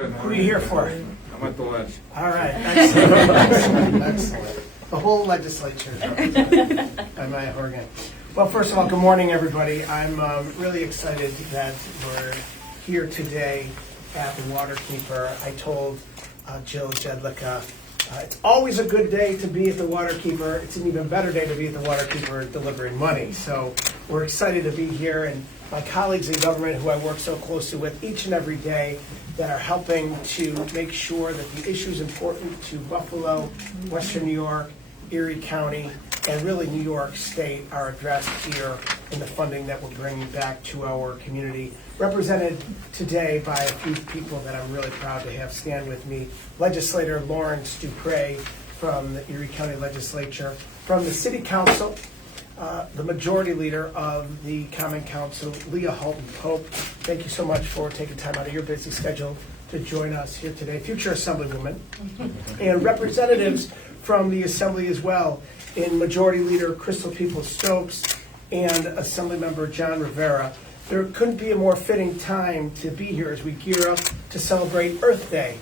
Who are you here for? I'm at the ledge. All right, excellent, excellent, excellent. The whole legislature on my organ. Well, first of all, good morning, everybody. I'm really excited that we're here today at the Waterkeeper. I told Jill Jedlicka, it's always a good day to be at the Waterkeeper. It's an even better day to be at the Waterkeeper delivering money. So we're excited to be here, and my colleagues in government who I work so closely with each and every day that are helping to make sure that the issues important to Buffalo, Western New York, Erie County, and really New York State are addressed here in the funding that we're bringing back to our community, represented today by a few people that I'm really proud to have stand with me. Legislator Lawrence Dupre from the Erie County Legislature, from the City Council, the Majority Leader of the Common Council, Leah Halton Pope. Thank you so much for taking time out of your busy schedule to join us here today. Future Assemblywoman and representatives from the Assembly as well, in Majority Leader Crystal Peoples-Stokes and Assemblymember John Rivera. There couldn't be a more fitting time to be here as we gear up to celebrate Earth Day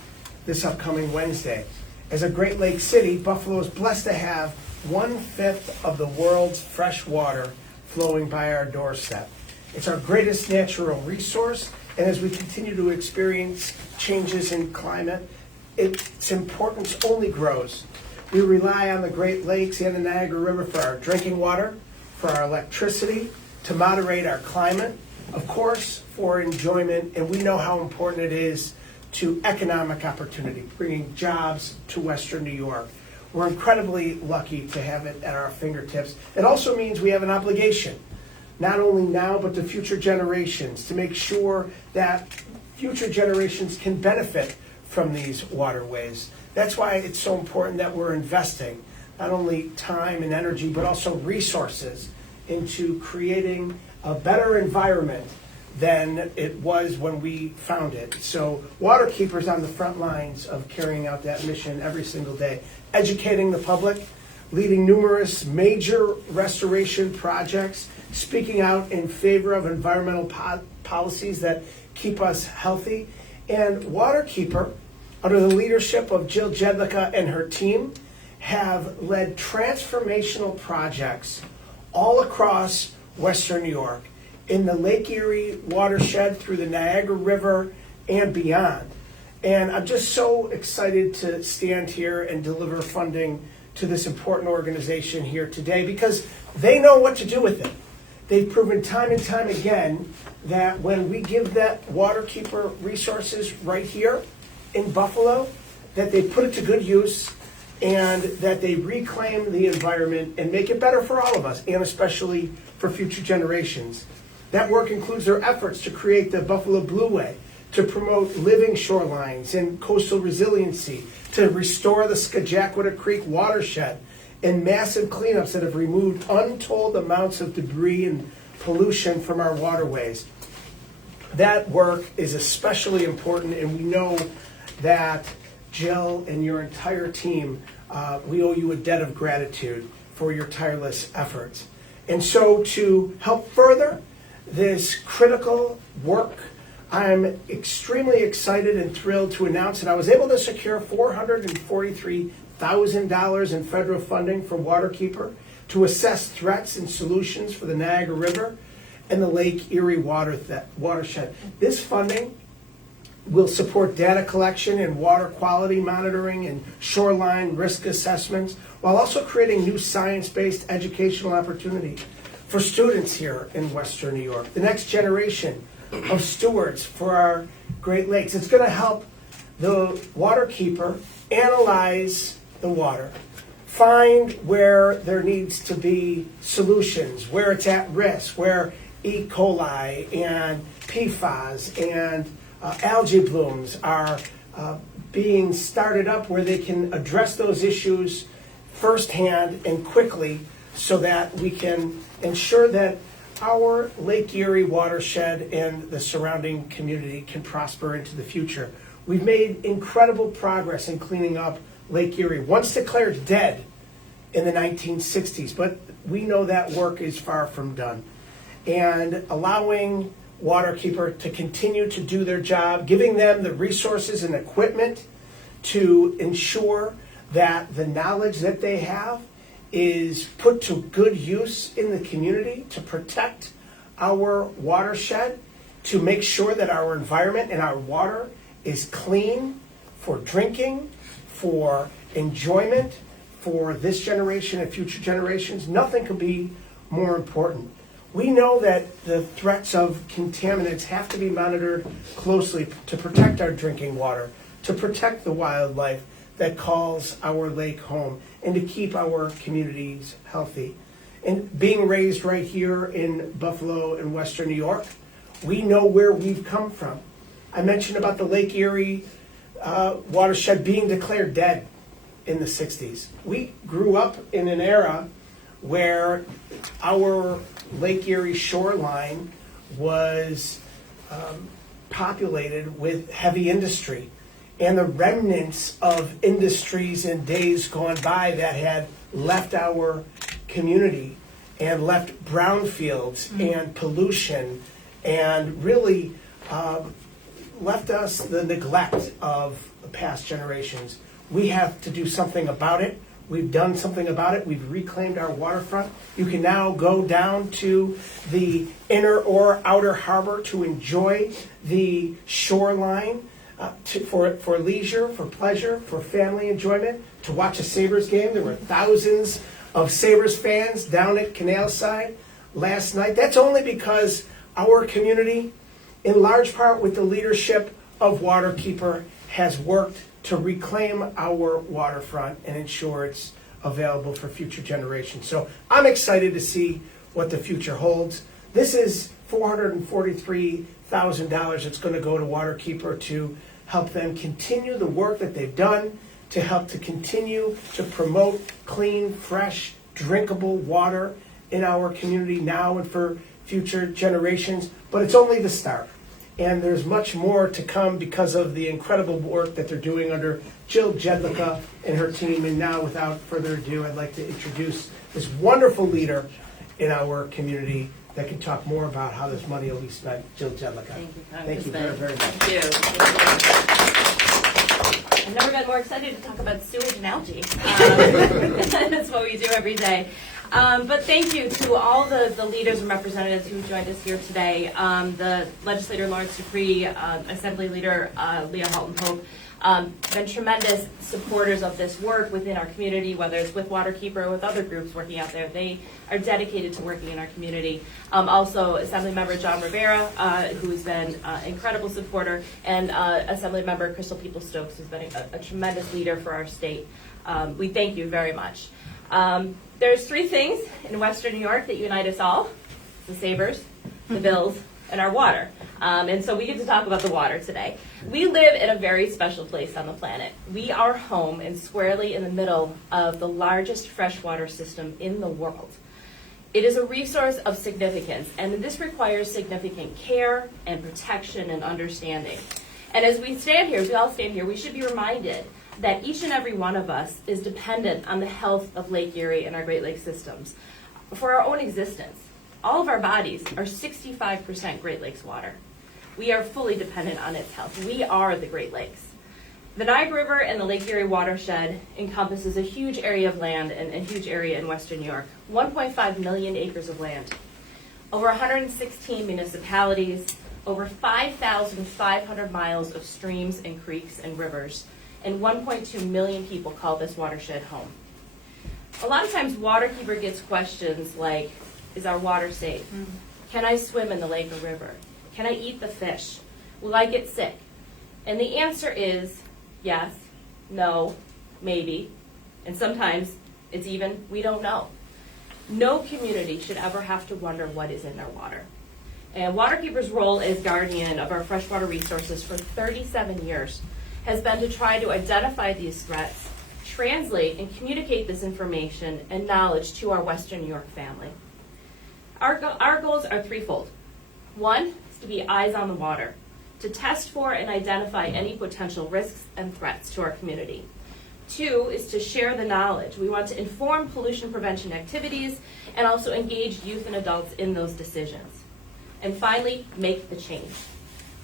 this upcoming Wednesday. As a Great Lakes city, Buffalo is blessed to have 1/5 of the world's fresh water flowing by our doorstep. It's our greatest natural resource, and as we continue to experience changes in climate, its importance only grows. We rely on the Great Lakes and the Niagara River for our drinking water, for our electricity, to moderate our climate, of course, for enjoyment, and we know how important it is to economic opportunity, bringing jobs to Western New York. We're incredibly lucky to have it at our fingertips. It also means we have an obligation, not only now, but to future generations, to make sure that future generations can benefit from these waterways. That's why it's so important that we're investing not only time and energy, but also resources into creating a better environment than it was when we found it. So Waterkeeper's on the front lines of carrying out that mission every single day, educating the public, leading numerous major restoration projects, speaking out in favor of environmental policies that keep us healthy. And Waterkeeper, under the leadership of Jill Jedlicka and her team, have led transformational projects all across Western New York, in the Lake Erie Watershed, through the Niagara River, and beyond. And I'm just so excited to stand here and deliver funding to this important organization here today, because they know what to do with it. They've proven time and time again that when we give that Waterkeeper resources right here in Buffalo, that they put it to good use and that they reclaim the environment and make it better for all of us, and especially for future generations. That work includes their efforts to create the Buffalo Blueway, to promote living shorelines and coastal resiliency, to restore the Scajaquada Creek watershed, and massive cleanups that have removed untold amounts of debris and pollution from our waterways. That work is especially important, and we know that Jill and your entire team, we owe you a debt of gratitude for your tireless efforts. And so to help further this critical work, I'm extremely excited and thrilled to announce that I was able to secure $443,000 in federal funding from Waterkeeper to assess threats and solutions for the Niagara River and the Lake Erie Watershed. This funding will support data collection and water quality monitoring and shoreline risk assessments, while also creating new science-based educational opportunity for students here in Western New York, the next generation of stewards for our Great Lakes. It's going to help the Waterkeeper analyze the water, find where there needs to be solutions, where it's at risk, where E. coli and PFAS and algae blooms are being started up, where they can address those issues firsthand and quickly, so that we can ensure that our Lake Erie watershed and the surrounding community can prosper into the future. We've made incredible progress in cleaning up Lake Erie, once declared dead in the 1960s, but we know that work is far from done. And allowing Waterkeeper to continue to do their job, giving them the resources and equipment to ensure that the knowledge that they have is put to good use in the community to protect our watershed, to make sure that our environment and our water is clean for drinking, for enjoyment, for this generation and future generations. Nothing could be more important. We know that the threats of contaminants have to be monitored closely to protect our drinking water, to protect the wildlife that calls our lake home, and to keep our communities healthy. And being raised right here in Buffalo and Western New York, we know where we've come from. I mentioned about the Lake Erie watershed being declared dead in the 60s. We grew up in an era where our Lake Erie shoreline was populated with heavy industry, and the remnants of industries in days gone by that had left our community and left brownfields and pollution and really left us the neglect of past generations. We have to do something about it. We've done something about it. We've reclaimed our waterfront. You can now go down to the inner or outer harbor to enjoy the shoreline for leisure, for pleasure, for family enjoyment, to watch a Sabres game. There were thousands of Sabres fans down at Canalside last night. That's only because our community, in large part with the leadership of Waterkeeper, has worked to reclaim our waterfront and ensure it's available for future generations. So I'm excited to see what the future holds. This is $443,000 that's going to go to Waterkeeper to help them continue the work that they've done, to help to continue to promote clean, fresh, drinkable water in our community now and for future generations. But it's only the start. And there's much more to come because of the incredible work that they're doing under Jill Jedlicka and her team. And now, without further ado, I'd like to introduce this wonderful leader in our community that can talk more about how this money will be spent, Jill Jedlicka. Thank you, Thank you very, very much. Thank you. I've never been more excited to talk about sewage and algae. That's what we do every day. But thank you to all the leaders and representatives who joined us here today. The legislator Lawrence Dupree, Assembly Leader Leah Halton-Pope, been tremendous supporters of this work within our community, whether it's with Waterkeeper or with other groups working out there. They are dedicated to working in our community. Also, Assembly Member John Rivera, who's been an incredible supporter, and Assembly Member Crystal People-Stokes, who's been a tremendous leader for our state. We thank you very much. There's three things in Western New York that unite us all: the Sabres, the Bills, and our water. And so we get to talk about the water today. We live in a very special place on the planet. We are home and squarely in the middle of the largest freshwater system in the world. It is a resource of significance, and this requires significant care and protection and understanding. And as we stand here, as we all stand here, we should be reminded that each and every one of us is dependent on the health of Lake Erie and our Great Lakes systems for our own existence. All of our bodies are 65% Great Lakes water. We are fully dependent on its health. We are the Great Lakes. The Niagara River and the Lake Erie Watershed encompasses a huge area of land and a huge area in Western New York, 1.5 million acres of land, over 116 municipalities, over 5,500 miles of streams and creeks and rivers, and 1.2 million people call this watershed home. A lot of times Waterkeeper gets questions like, is our water safe? Can I swim in the lake or river? Can I eat the fish? Will I get sick? And the answer is yes, no, maybe, and sometimes it's even we don't know. No community should ever have to wonder what is in their water. And Waterkeeper's role as guardian of our freshwater resources for 37 years has been to try to identify these threats, translate and communicate this information and knowledge to our Western New York family. Our goals are threefold. One is to be eyes on the water, to test for and identify any potential risks and threats to our community. Two is to share the knowledge. We want to inform pollution prevention activities and also engage youth and adults in those decisions. And finally, make the change.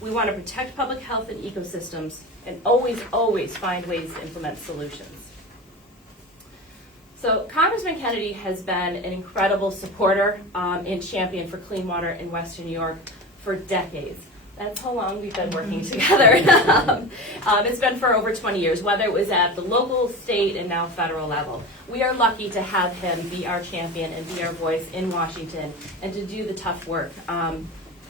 We want to protect public health and ecosystems and always, always find ways to implement solutions. So Congressman Kennedy has been an incredible supporter and champion for clean water in Western New York for decades. That's how long we've been working together. It's been for over 20 years, whether it was at the local, state, and now federal level. We are lucky to have him be our champion and be our voice in Washington and to do the tough work.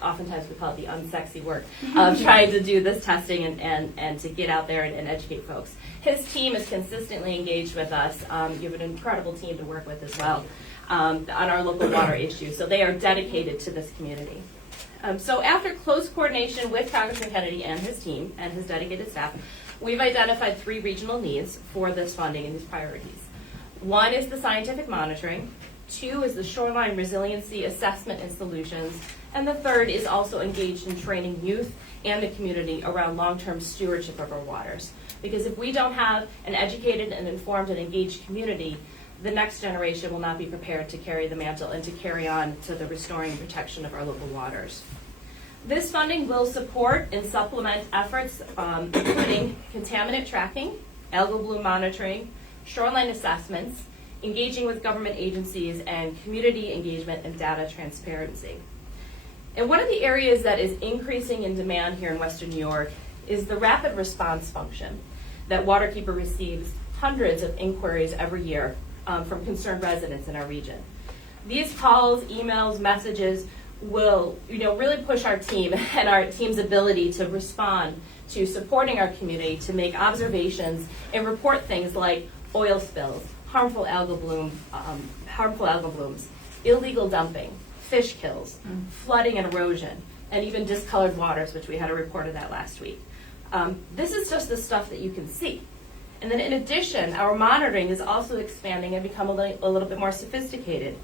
Oftentimes we call it the unsexy work of trying to do this testing and to get out there and educate folks. His team is consistently engaged with us. You have an incredible team to work with as well on our local water issues. So they are dedicated to this community. So after close coordination with Congressman Kennedy and his team and his dedicated staff, we've identified 3 regional needs for this funding and these priorities. 1 is the scientific monitoring. 2 is the shoreline resiliency assessment and solutions. And the 3rd is also engaged in training youth and the community around long-term stewardship of our waters. Because if we don't have an educated and informed and engaged community, the next generation will not be prepared to carry the mantle and to carry on to the restoring and protection of our local waters. This funding will support and supplement efforts including contaminant tracking, algal bloom monitoring, shoreline assessments, engaging with government agencies, and community engagement and data transparency. And one of the areas that is increasing in demand here in Western New York is the rapid response function that Waterkeeper receives hundreds of inquiries every year from concerned residents in our region. These calls, emails, messages will really push our team and our team's ability to respond to supporting our community, to make observations and report things like oil spills, harmful algal blooms, illegal dumping, fish kills, flooding and erosion, and even discolored waters, which we had a report of that last week. This is just the stuff that you can see. And then in addition, our monitoring is also expanding and become a little bit more sophisticated,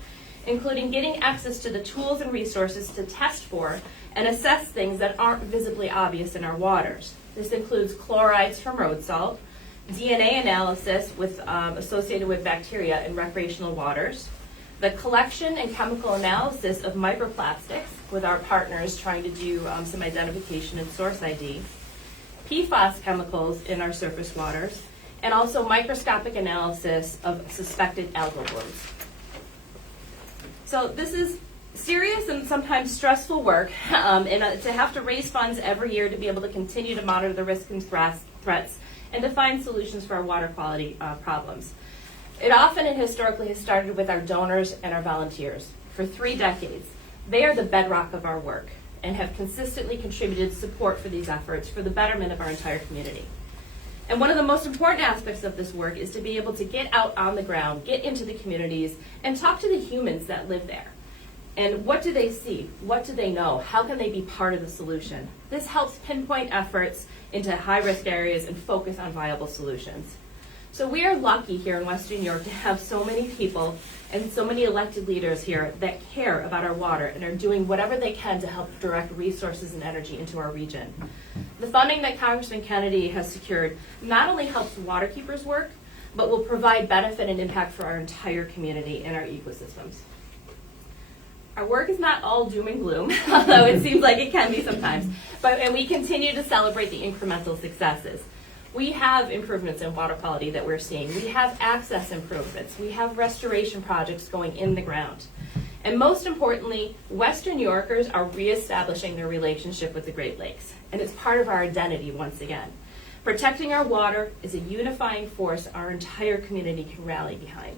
including getting access to the tools and resources to test for and assess things that aren't visibly obvious in our waters. This includes chlorides from road salt, DNA analysis associated with bacteria in recreational waters, the collection and chemical analysis of microplastics with our partners trying to do some identification and source ID, PFAS chemicals in our surface waters, and also microscopic analysis of suspected algal blooms. So this is serious and sometimes stressful work, and to have to raise funds every year to be able to continue to monitor the risks and threats and to find solutions for our water quality problems. It often and historically has started with our donors and our volunteers. For 3 decades, they are the bedrock of our work and have consistently contributed support for these efforts for the betterment of our entire community. And one of the most important aspects of this work is to be able to get out on the ground, get into the communities, and talk to the humans that live there. And what do they see? What do they know? How can they be part of the solution? This helps pinpoint efforts into high-risk areas and focus on viable solutions. So we are lucky here in Western New York to have so many people and so many elected leaders here that care about our water and are doing whatever they can to help direct resources and energy into our region. The funding that Congressman Kennedy has secured not only helps Waterkeeper's work, but will provide benefit and impact for our entire community and our ecosystems. Our work is not all doom and gloom, although it seems like it can be sometimes, and we continue to celebrate the incremental successes. We have improvements in water quality that we're seeing. We have access improvements. We have restoration projects going in the ground. And most importantly, Western New Yorkers are reestablishing their relationship with the Great Lakes. And it's part of our identity once again. Protecting our water is a unifying force our entire community can rally behind.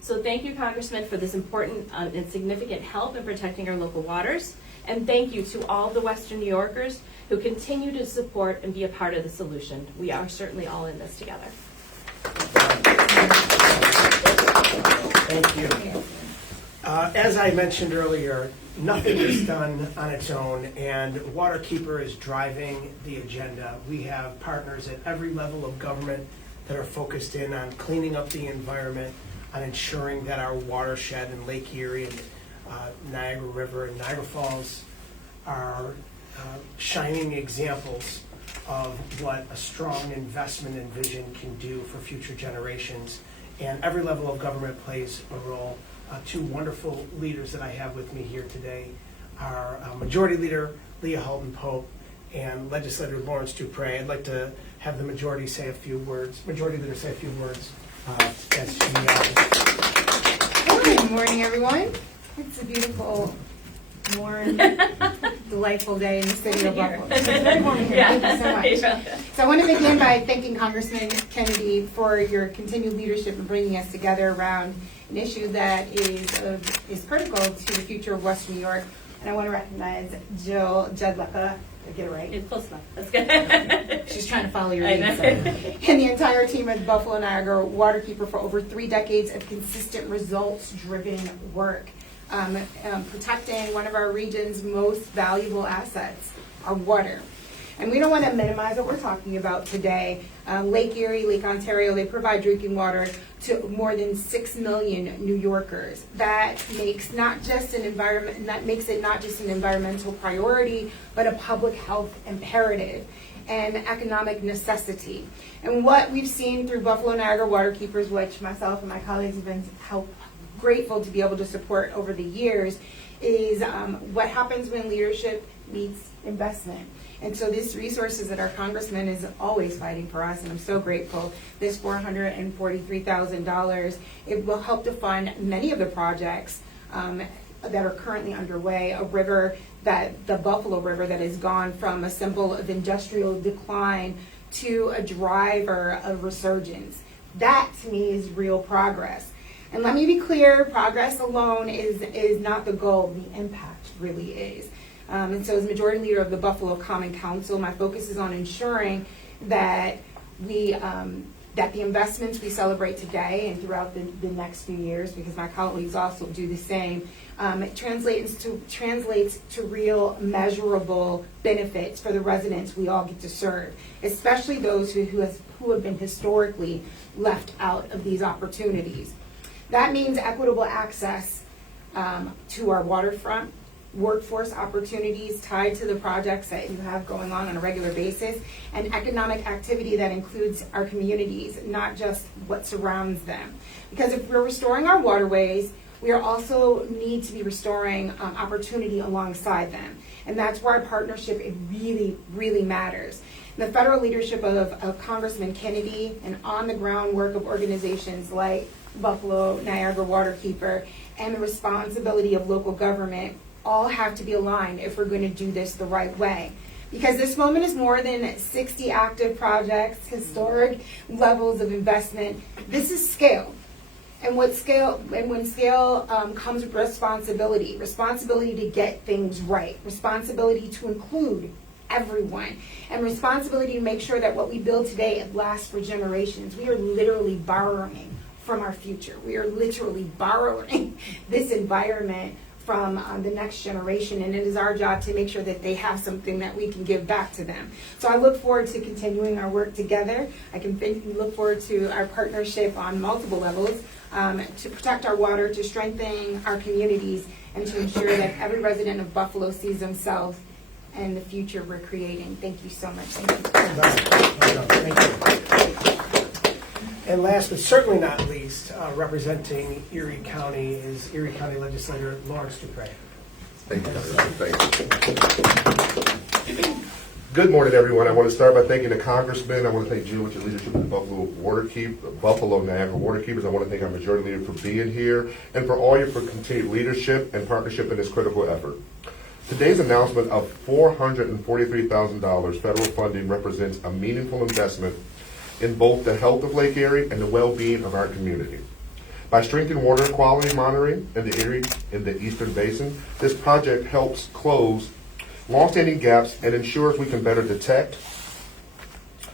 So thank you, Congressman, for this important and significant help in protecting our local waters. And thank you to all the Western New Yorkers who continue to support and be a part of the solution. We are certainly all in this together. Thank you. As I mentioned earlier, nothing is done on its own, and Waterkeeper is driving the agenda. We have partners at every level of government that are focused in on cleaning up the environment, on ensuring that our watershed in Lake Erie and Niagara River and Niagara Falls are shining examples of what a strong investment and vision can do for future generations. And every level of government plays a role. 2 wonderful leaders that I have with me here today our Majority Leader, Leah Halton Pope, and Legislator Lawrence Dupre. I'd like to have the Majority Leader say a few words as she Good morning, everyone. It's a beautiful, warm, delightful day in the city of Buffalo. It's very warm here. Thank you so much. So I want to begin by thanking Congressman Kennedy for your continued leadership in bringing us together around an issue that is critical to the future of Western New York. And I want to recognize Jill Jedlicka. Did I get it right? It's close enough. That's good. She's trying to follow your lead. And the entire team at Buffalo Niagara Waterkeeper for over 3 decades of consistent results-driven work. Protecting one of our region's most valuable assets, our water. And we don't want to minimize what we're talking about today. Lake Erie, Lake Ontario, they provide drinking water to more than 6 million New Yorkers. That makes not just an environment, that makes it not just an environmental priority, but a public health imperative and economic necessity. And what we've seen through Buffalo Niagara Waterkeepers, which myself and my colleagues have been grateful to be able to support over the years, is what happens when leadership meets investment. And so these resources that our congressman is always fighting for us, and I'm so grateful, this $443,000, it will help to fund many of the projects that are currently underway. The Buffalo River that has gone from a symbol of industrial decline to a driver of resurgence. That, to me, is real progress. And let me be clear, progress alone is not the goal, the impact really is. And so as Majority Leader of the Buffalo Common Council, my focus is on ensuring that that the investments we celebrate today and throughout the next few years, because my colleagues also do the same, it translates to real measurable benefits for the residents we all get to serve, especially those who have been historically left out of these opportunities. That means equitable access to our waterfront, workforce opportunities tied to the projects that you have going on a regular basis, and economic activity that includes our communities, not just what surrounds them. Because if we're restoring our waterways, we are also need to be restoring opportunity alongside them. And that's why partnership, it really, really matters. The federal leadership of Congressman Kennedy and on-the-ground work of organizations like Buffalo Niagara Waterkeeper and the responsibility of local government all have to be aligned if we're going to do this the right way. Because this moment is more than 60 active projects, historic levels of investment. This is scale. And when scale comes with responsibility to get things right, responsibility to include everyone, and responsibility to make sure that what we build today, it lasts for generations. We are literally borrowing from our future. We are literally borrowing this environment from the next generation, and it is our job to make sure that they have something that we can give back to them. So I look forward to continuing our work together. I can look forward to our partnership on multiple levels to protect our water, to strengthen our communities, and to ensure that every resident of Buffalo sees themselves and the future we're creating. Thank you so much. Thank you. And last but certainly not least, representing Erie County is Erie County Legislator Lawrence Dupre. Thank you, Thank you. Good morning, everyone. I want to start by thanking the Congressman. I want to thank Jill with your leadership of the Buffalo Niagara Waterkeepers. I want to thank our Majority Leader for being here and for all your continued leadership and partnership in this critical effort. Today's announcement of $443,000 federal funding represents a meaningful investment in both the health of Lake Erie and the well-being of our community. By strengthening water quality monitoring in the Eastern Basin, this project helps close long-standing gaps and ensures we can better detect,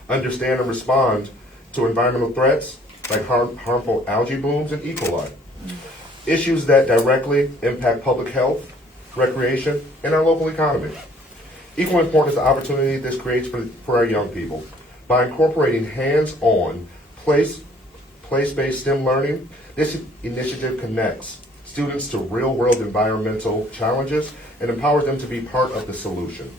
understand, and respond to environmental threats like harmful algae blooms and E. coli, issues that directly impact public health, recreation, and our local economy. Equal importance is the opportunity this creates for our young people. By incorporating hands-on, place-based STEM learning, this initiative connects students to real-world environmental challenges and empowers them to be part of the solution.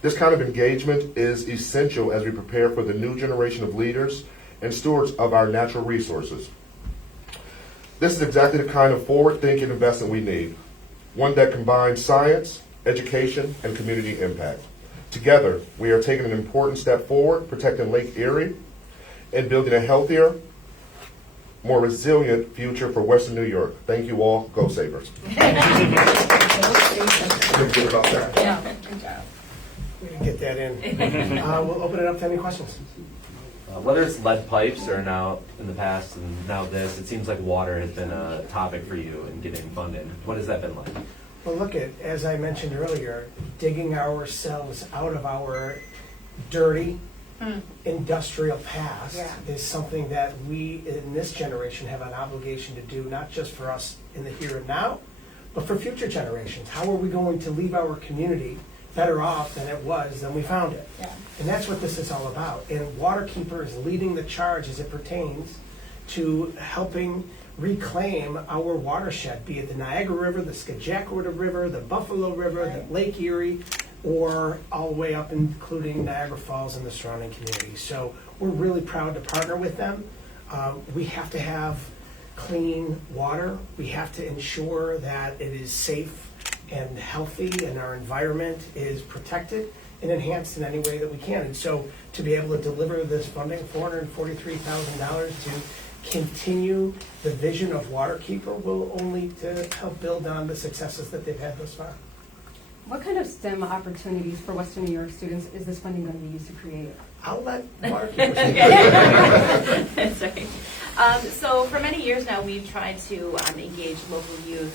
This kind of engagement is essential as we prepare for the new generation of leaders and stewards of our natural resources. This is exactly the kind of forward-thinking investment we need, one that combines science, education, and community impact. Together, we are taking an important step forward, protecting Lake Erie and building a healthier, more resilient future for Western New York. Thank you all. Go Sabres. Good about that. Yeah, good job. We can get that in. We'll open it up to any questions. Whether it's lead pipes or now in the past and now this, it seems like water has been a topic for you in getting funded. What has that been like? Well, look at, as I mentioned earlier, digging ourselves out of our dirty industrial past is something that we in this generation have an obligation to do, not just for us in the here and now, but for future generations. How are we going to leave our community better off than it was than we found it? Yeah. And that's what this is all about. And Waterkeeper is leading the charge as it pertains to helping reclaim our watershed, be it the Niagara River, the Scajacquada River, the Buffalo River, the Lake Erie, or all the way up including Niagara Falls and the surrounding communities. So we're really proud to partner with them. We have to have clean water. We have to ensure that it is safe and healthy and our environment is protected and enhanced in any way that we can. And so to be able to deliver this funding, $443,000 to continue the vision of Waterkeeper will only to help build on the successes that they've had thus far. What kind of STEM opportunities for Western New York students is this funding going to be used to create? I'll let Waterkeeper say. That's right. So for many years now, we've tried to engage local youth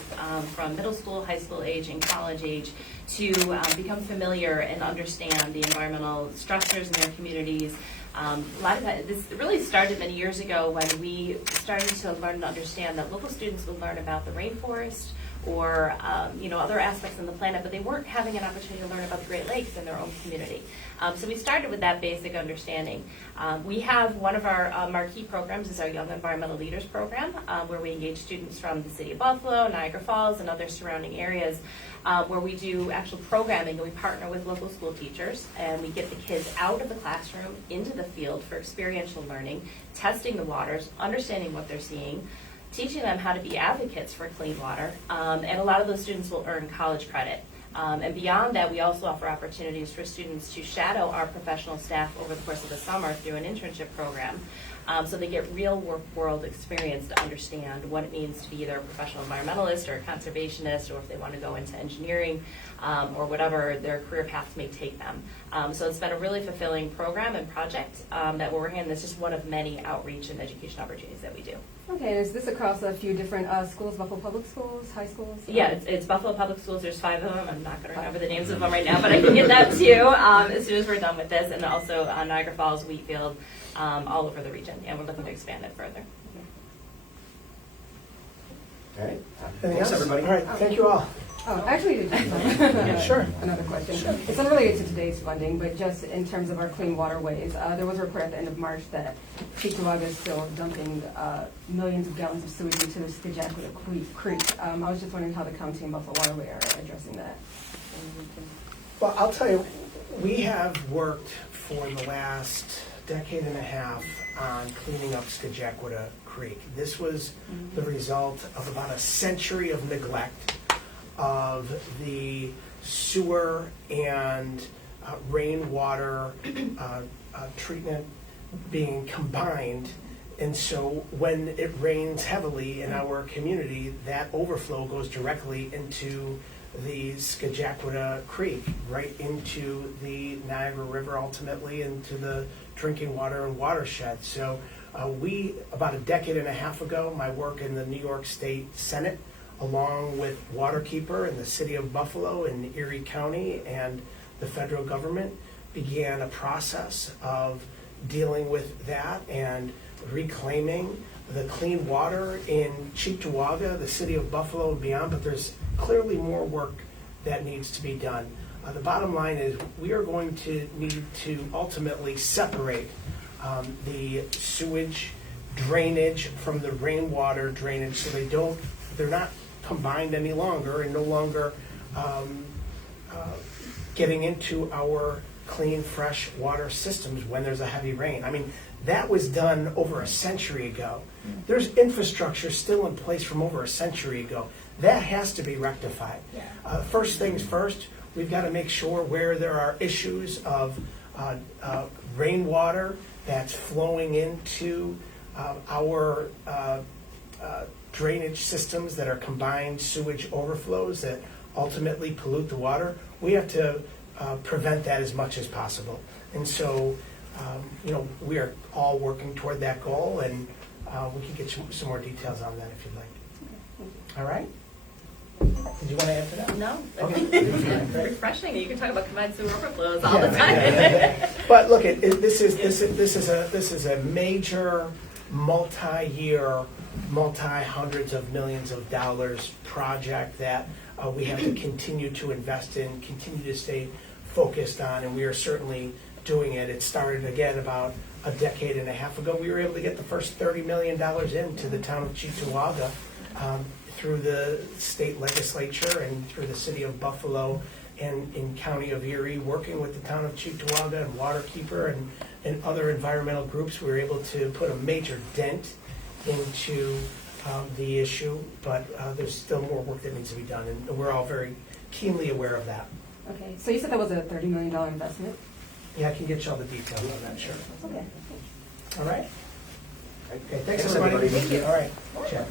from middle school, high school age, and college age to become familiar and understand the environmental stressors in their communities. A lot of that, this really started many years ago when we started to learn and understand that local students would learn about the rainforest or other aspects of the planet, but they weren't having an opportunity to learn about the Great Lakes in their own community. So we started with that basic understanding. We have one of our marquee programs is our Young Environmental Leaders Program, where we engage students from the city of Buffalo, Niagara Falls, and other surrounding areas, where we do actual programming, and we partner with local school teachers, and we get the kids out of the classroom into the field for experiential learning, testing the waters, understanding what they're seeing, teaching them how to be advocates for clean water, and a lot of those students will earn college credit. And beyond that, we also offer opportunities for students to shadow our professional staff over the course of the summer through an internship program. So they get real world experience to understand what it means to be either a professional environmentalist or a conservationist, or if they want to go into engineering or whatever their career paths may take them. So it's been a really fulfilling program and project that we're working on. It's just one of many outreach and education opportunities that we do. Okay, and is this across a few different schools, Buffalo Public Schools, high schools? Yeah, it's Buffalo Public Schools. There's 5 of them. I'm not going to remember the names of them right now, but I can get that to you as soon as we're done with this. And also Niagara Falls, Wheatfield, all over the region. And we're looking to expand it further. All right. Anything Thanks, else? everybody. All right, thank you all. Oh, actually, Sure. Another question. It's unrelated to today's funding, but just in terms of our clean waterways, there was a report at the end of March that Cheektowaga is still dumping millions of gallons of sewage into the Scajacquada Creek. I was just wondering how the county and Buffalo Waterway are addressing that. Well, I'll tell you, we have worked for the last decade and a half on cleaning up Scajacquada Creek. This was the result of about a century of neglect of the sewer and rainwater treatment being combined. And so when it rains heavily in our community, that overflow goes directly into the Scajacquada Creek, right into the Niagara River, ultimately into the drinking water and watershed. So we, about a decade and a half ago, my work in the New York State Senate, along with Waterkeeper and the city of Buffalo and Erie County and the federal government, began a process of dealing with that and reclaiming the clean water in Cheektowaga, the city of Buffalo and beyond, but there's clearly more work that needs to be done. The bottom line is we are going to need to ultimately separate the sewage drainage from the rainwater drainage so they're not combined any longer and no longer getting into our clean, fresh water systems when there's a heavy rain. I mean, that was done over a century ago. There's infrastructure still in place from over a century ago. That has to be rectified. First things first, we've got to make sure where there are issues of rainwater that's flowing into our drainage systems that are combined sewage overflows that ultimately pollute the water, we have to prevent that as much as possible. And so, we are all working toward that goal, and we can get some more details on that if you'd like. All right? Did you want to add to that? No, I Okay. think it's refreshing. You can talk about combined sewer overflows all the time. Yeah. But look, this is a major, multi-year, multi-hundreds of millions of dollars project that we have to continue to invest in, continue to stay focused on, and we are certainly doing it. It started again about a decade and a half ago. We were able to get the first $30 million into the town of Cheektowaga through the state legislature and through the city of Buffalo and in county of Erie, working with the town of Cheektowaga and Waterkeeper and other environmental groups. We were able to put a major dent into the issue, but there's still more work that needs to be done, and we're all very keenly aware of that. Okay, so you said that was a $30 million investment? Yeah, I can get you all the details on that, sure. Okay. All right? Okay, thanks, Thanks, everybody. everybody. All right. Sure.